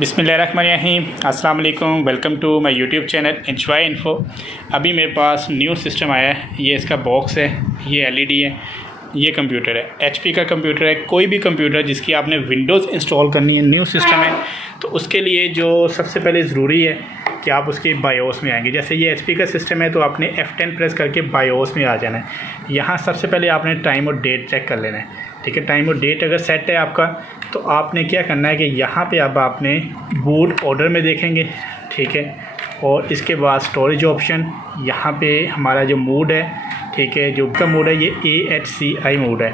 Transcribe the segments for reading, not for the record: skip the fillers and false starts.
बिस्मिल्लाहिर्रहमानिर्रहीम, अस्सलाम वालेकुम। Welcome to my YouTube channel enjoy info. अभी मेरे पास न्यू सिस्टम आया है। ये इसका बॉक्स है, ये एलईडी है, ये कंप्यूटर है, एचपी का कंप्यूटर है। कोई भी कंप्यूटर जिसकी आपने विंडोज़ इंस्टॉल करनी है, न्यू सिस्टम है, तो उसके लिए जो सबसे पहले ज़रूरी है कि आप उसके बायोस में आएंगे। जैसे ये एचपी का सिस्टम है तो आपने F10 प्रेस करके बायोस में आ जाना है। यहाँ सबसे पहले आपने टाइम और डेट चेक कर लेना है, ठीक है। टाइम और डेट अगर सेट है आपका तो आपने क्या करना है कि यहाँ पे अब आपने बूट ऑर्डर में देखेंगे, ठीक है। और इसके बाद स्टोरेज ऑप्शन, यहाँ पे हमारा जो मोड है, ठीक है, जो का मोड है ये AHCI मोड है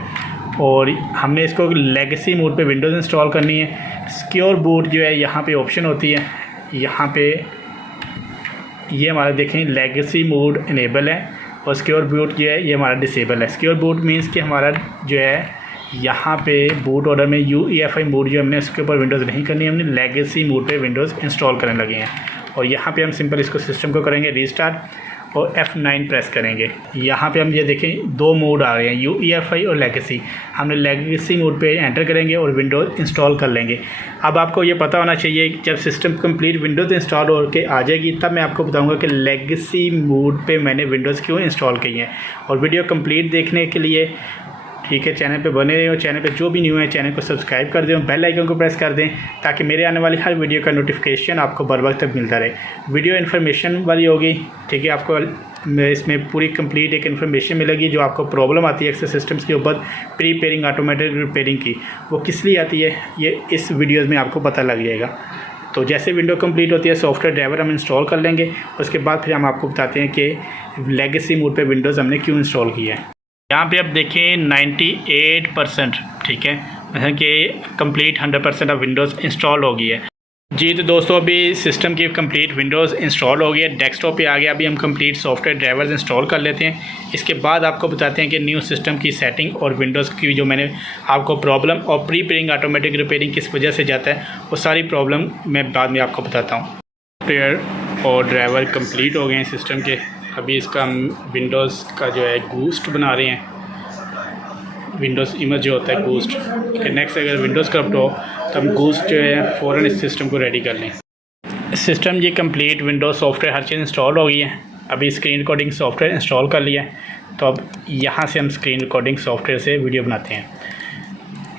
और हमने इसको लेगेसी मोड पे विंडोज़ इंस्टॉल करनी है। सिक्योर बूट जो है यहाँ पे ऑप्शन होती है, यहाँ पे ये हमारा देखें लेगेसी मोड इनेबल है और सिक्योर बूट जो है ये हमारा डिसेबल है। सिक्योर बूट मीन्स कि हमारा जो है यहाँ पे बूट ऑर्डर में UEFI मोड जो हमने उसके ऊपर विंडोज़ नहीं करनी है, हमने लेगेसी मोड पे विंडोज़ इंस्टॉल करने लगे हैं। और यहाँ पे हम सिंपल इसको सिस्टम को करेंगे रीस्टार्ट और F9 प्रेस करेंगे। यहाँ पे हम ये देखें दो मोड आ रहे हैं, UEFI और लेगेसी। हमने लेगेसी मोड पे एंटर करेंगे और विंडोज़ इंस्टॉल कर लेंगे। अब आपको ये पता होना चाहिए जब सिस्टम कंप्लीट विंडोज़ इंस्टॉल होकर आ जाएगी तब मैं आपको बताऊँगा कि लेगेसी मोड पे मैंने विंडोज़ क्यों इंस्टॉल की है। और वीडियो कंप्लीट देखने के लिए, ठीक है, चैनल पे बने रहे हो। चैनल पे जो भी न्यू है चैनल को सब्सक्राइब कर दें, बेल आइकन को प्रेस कर दें ताकि मेरे आने वाली हर वीडियो का नोटिफिकेशन आपको बर वक्त तक मिलता रहे। वीडियो इन्फॉर्मेशन वाली होगी, ठीक है। आपको इसमें पूरी कंप्लीट एक इन्फॉर्मेशन मिलेगी जो आपको प्रॉब्लम आती है अक्सर सिस्टम्स के ऊपर प्रीपेयरिंग ऑटोमेटिक रिपेयरिंग की, वो किस लिए आती है ये इस वीडियोज़ में आपको पता लग जाएगा। तो जैसे विंडो कंप्लीट होती है सॉफ्टवेयर ड्राइवर हम इंस्टॉल कर लेंगे, उसके बाद फिर हम आपको बताते हैं कि लेगेसी मोड पे विंडोज़ हमने क्यों इंस्टॉल किया है। यहाँ पे आप देखें 98%, ठीक है, मतलब कि कंप्लीट 100% ऑफ विंडोज़ इंस्टॉल हो गई है। जी तो दोस्तों अभी सिस्टम की कंप्लीट विंडोज़ इंस्टॉल हो गई है, डेस्कटॉप पे आ गया। अभी हम कंप्लीट सॉफ्टवेयर ड्राइवर्स इंस्टॉल कर लेते हैं। इसके बाद आपको बताते हैं कि न्यू सिस्टम की सेटिंग और विंडोज़ की जो मैंने आपको प्रॉब्लम और प्रीपेयरिंग ऑटोमेटिक रिपेयरिंग किस वजह से जाता है वो सारी प्रॉब्लम मैं बाद में आपको बताता हूँ। सॉफ्टवेयर और ड्राइवर कंप्लीट हो गए हैं सिस्टम के। अभी इसका हम विंडोज़ का जो है गूस्ट बना रहे हैं, विंडोज़ इमेज जो होता है गूस्ट के। नेक्स्ट अगर विंडोज़ करप्ट हो तो हम गूस्ट जो है फ़ौरन इस सिस्टम को रेडी कर लें। सिस्टम ये कंप्लीट विंडोज़ सॉफ्टवेयर हर चीज़ इंस्टॉल हो गई है। अभी स्क्रीन रिकॉर्डिंग सॉफ्टवेयर इंस्टॉल कर लिया है तो अब यहाँ से हम स्क्रीन रिकॉर्डिंग सॉफ्टवेयर से वीडियो बनाते हैं।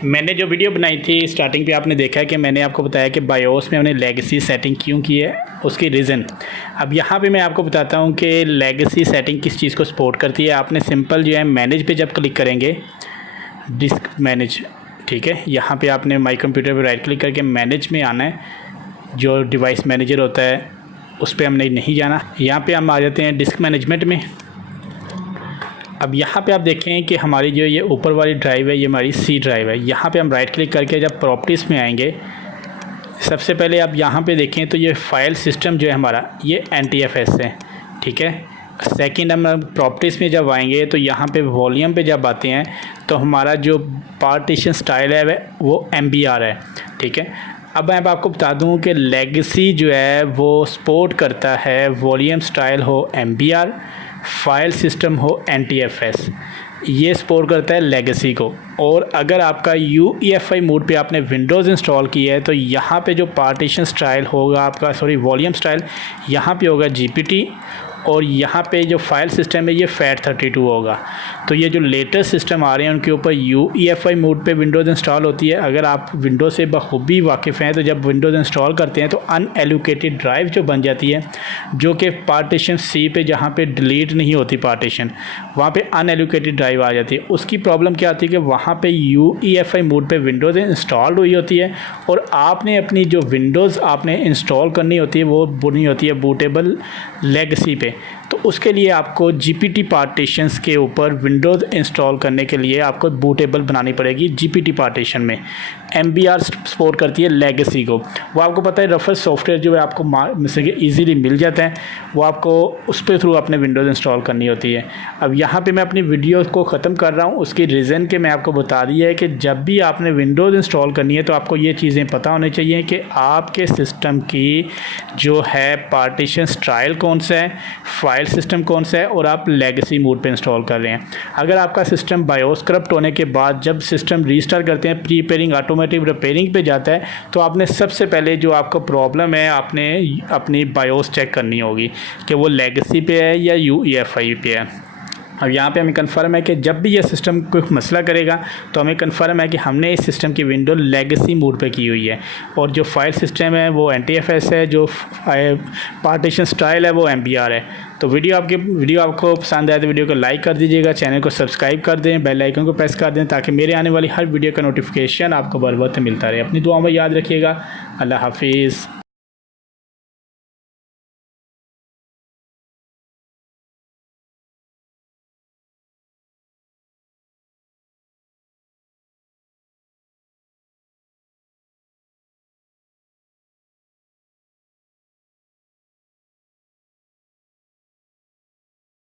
मैंने जो वीडियो बनाई थी स्टार्टिंग पे आपने देखा है कि मैंने आपको बताया कि बायोस में हमने लेगेसी सेटिंग क्यों की है, उसकी रीज़न। अब यहाँ पे मैं आपको बताता हूँ कि लेगेसी सेटिंग किस चीज़ को सपोर्ट करती है। आपने सिंपल जो है मैनेज पे जब क्लिक करेंगे, डिस्क मैनेज, ठीक है, यहाँ पे आपने माई कंप्यूटर पे राइट क्लिक करके मैनेज में आना है। जो डिवाइस मैनेजर होता है उस पर हमने नहीं जाना। यहाँ पे हम आ जाते हैं डिस्क मैनेजमेंट में। अब यहाँ पे आप देखें कि हमारी जो ये ऊपर वाली ड्राइव है ये हमारी C ड्राइव है। यहाँ पे हम राइट क्लिक करके जब प्रॉपर्टीज़ में आएंगे, सबसे पहले आप यहाँ पे देखें तो ये फाइल सिस्टम जो है हमारा ये NTFS है, ठीक है। सेकंड हम प्रॉपर्टीज़ में जब आएंगे तो यहाँ पे वॉल्यूम पे जब आते हैं तो हमारा जो पार्टीशन स्टाइल है वो MBR है, ठीक है। अब मैं आपको बता दूं कि लेगेसी जो है वो सपोर्ट करता है वॉल्यूम स्टाइल हो MBR, फाइल सिस्टम हो NTFS, ये सपोर्ट करता है लेगेसी को। और अगर आपका UEFI मोड पे आपने विंडोज़ इंस्टॉल किया है तो यहाँ पे जो पार्टीशन स्टाइल होगा आपका, सॉरी वॉल्यूम स्टाइल, यहाँ पे होगा GPT और यहाँ पे जो फाइल सिस्टम है ये FAT32 होगा। तो ये जो लेटेस्ट सिस्टम आ रहे हैं उनके ऊपर UEFI मोड पे विंडोज़ इंस्टॉल होती है। अगर आप विंडोज़ से बखूबी वाकिफ़ हैं तो जब विंडोज़ इंस्टॉल करते हैं तो अनएलोकेटेड ड्राइव जो बन जाती है, जो कि पार्टीशन C पे जहाँ पे डिलीट नहीं होती पार्टीशन, वहाँ पे अनएलोकेटेड ड्राइव आ जाती है। उसकी प्रॉब्लम क्या आती है कि वहाँ पे UEFI मोड पे विंडोज़ इंस्टॉल हुई होती है और आपने अपनी जो विंडोज़ आपने इंस्टॉल करनी होती है वो नहीं होती है बूटेबल लेगेसी पे। तो उसके लिए आपको GPT पार्टीशंस के ऊपर विंडोज़ इंस्टॉल करने के लिए आपको बूटेबल बनानी पड़ेगी। GPT पार्टीशन में MBR सपोर्ट करती है लेगेसी को। वो आपको पता है रफर सॉफ्टवेयर जो है आपको से ईज़िली मिल जाता है, वो आपको उस पे थ्रू अपने विंडोज़ इंस्टॉल करनी होती है। अब यहाँ पे मैं अपनी वीडियो को ख़त्म कर रहा हूँ, उसकी रीज़न के मैं आपको बता दिया है कि जब भी आपने विंडोज़ इंस्टॉल करनी है तो आपको ये चीज़ें पता होनी चाहिए कि आपके सिस्टम की जो है पार्टीशन स्टाइल कौन सा है, फ़ाइल सिस्टम कौन सा है और आप लेगेसी मोड पे इंस्टॉल कर रहे हैं। अगर आपका सिस्टम बायोस करप्ट होने के बाद जब सिस्टम रीस्टार्ट करते हैं, प्रीपेयरिंग ऑटोमेटिक रिपेयरिंग पे जाता है, तो आपने सबसे पहले जो आपको प्रॉब्लम है आपने अपनी बायोस चेक करनी होगी कि वो लेगेसी पे है या UEFI पे है। अब यहाँ पे हमें कन्फर्म है कि जब भी ये सिस्टम कोई मसला करेगा तो हमें कन्फर्म है कि हमने इस सिस्टम की विंडो लेगेसी मोड पे की हुई है और जो फाइल सिस्टम है वो NTFS है, जो पार्टीशन स्टाइल है वो MBR है। तो वीडियो आपको पसंद आए तो वीडियो को लाइक कर दीजिएगा, चैनल को सब्सक्राइब कर दें, बेल आइकन को प्रेस कर दें ताकि मेरे आने वाली हर वीडियो का नोटिफिकेशन आपको बर वक्त मिलता रहे। अपनी दुआ में याद रखिएगा। अल्लाह हाफिज़।